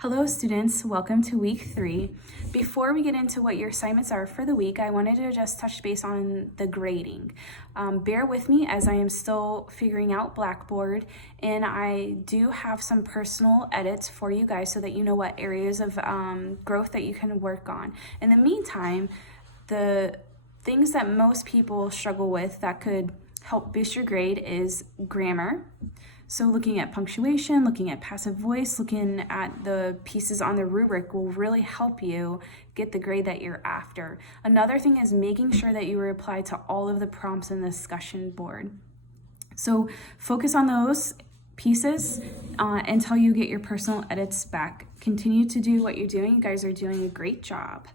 Hello students, welcome to week 3. Before we get into what your assignments are for the week, I wanted to just touch base on the grading. Bear with me as I am still figuring out Blackboard, and I do have some personal edits for you guys so that you know what areas of growth that you can work on. In the meantime, the things that most people struggle with that could help boost your grade is grammar. So looking at punctuation, looking at passive voice, looking at the pieces on the rubric will really help you get the grade that you're after. Another thing is making sure that you reply to all of the prompts in the discussion board. So focus on those pieces until you get your personal edits back. Continue to do what you're doing. You guys are doing a great job.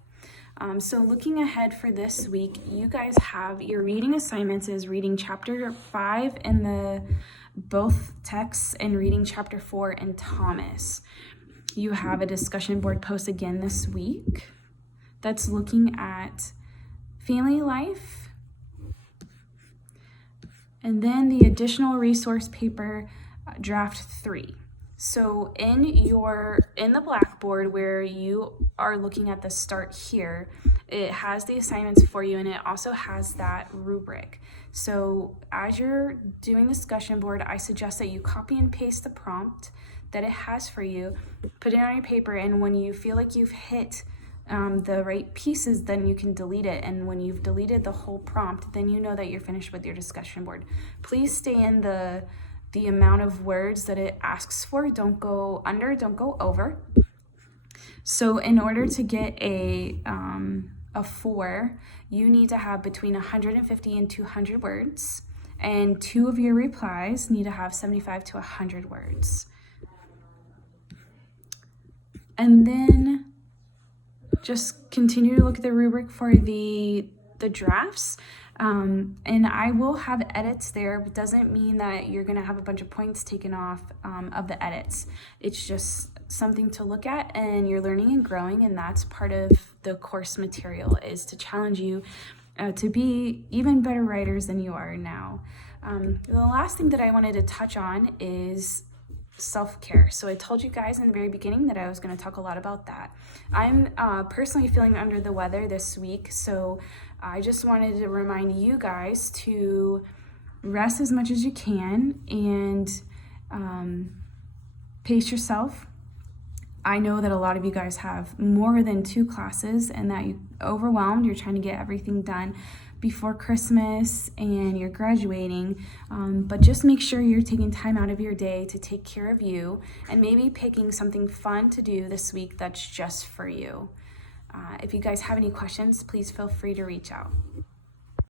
So looking ahead for this week, you guys have your reading assignments is reading chapter 5 in the both texts and reading chapter 4 in Thomas. You have a discussion board post again this week that's looking at family life, and then the additional resource paper draft 3. So in the Blackboard where you are looking at the start here, it has the assignments for you and it also has that rubric. So as you're doing the discussion board, I suggest that you copy and paste the prompt that it has for you, put it on your paper, and when you feel like you've hit the right pieces, then you can delete it. And when you've deleted the whole prompt, then you know that you're finished with your discussion board. Please stay in the amount of words that it asks for. Don't go under, don't go over. So in order to get a 4, you need to have between 150 and 200 words, and 2 of your replies need to have 75 to 100 words. And then just continue to look at the rubric for the drafts. And I will have edits there, but doesn't mean that you're going to have a bunch of points taken off of the edits. It's just something to look at, and you're learning and growing, and that's part of the course material, is to challenge you to be even better writers than you are now. The last thing that I wanted to touch on is self-care. So I told you guys in the very beginning that I was going to talk a lot about that. I'm personally feeling under the weather this week, so I just wanted to remind you guys to rest as much as you can and pace yourself. I know that a lot of you guys have more than 2 classes and that you're overwhelmed. You're trying to get everything done before Christmas and you're graduating, but just make sure you're taking time out of your day to take care of you and maybe picking something fun to do this week that's just for you. If you guys have any questions, please feel free to reach out.